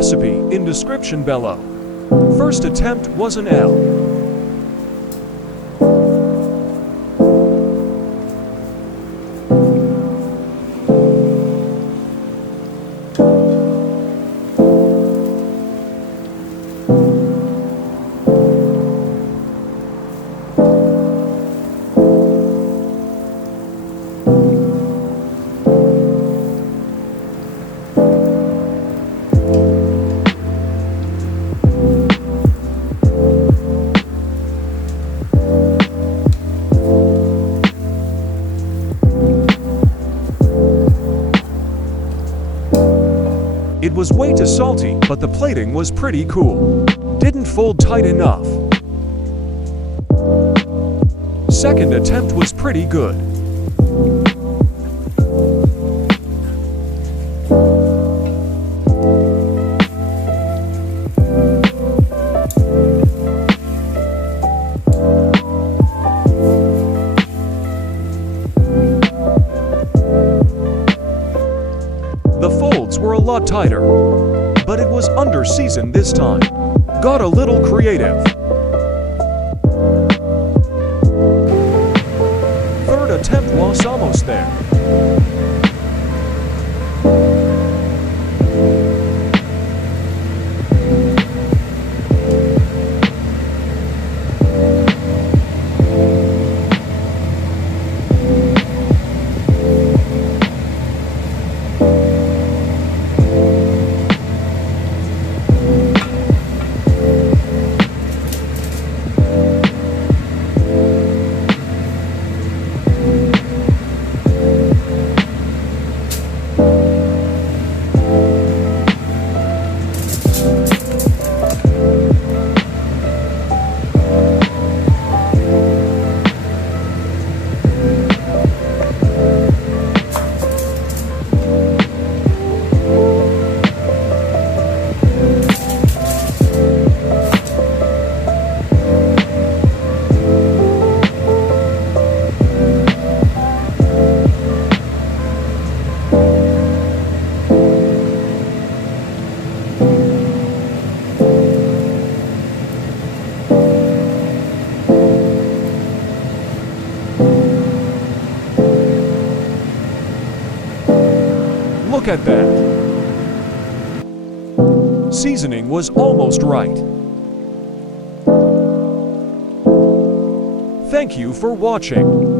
recipe in description below. First attempt was an L. It was way too salty, but the plating was pretty cool. Didn't fold tight enough. Second attempt was pretty good. The folds were a lot tighter, but it was under-seasoned this time. Got a little creative. Third attempt was almost there. Look at that. Seasoning was almost right. Thank you for watching.